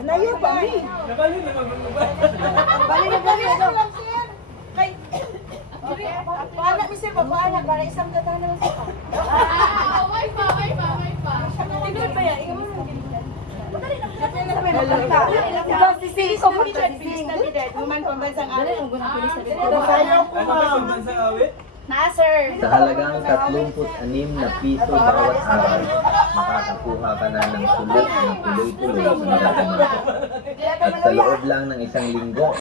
Malayo pa mi. Paanak mi sir, paanak para isang katana lang sa. May pa. Tinod ba yan? Sising ko po sising. Human pambansang awit. Bansang awit? Na, sir. Sa halagang 36 na piso bawat araw, makakakuha ka na ng sulit na tuloy-tuloy sa mga ganito. At sa loob lang ng isang linggo,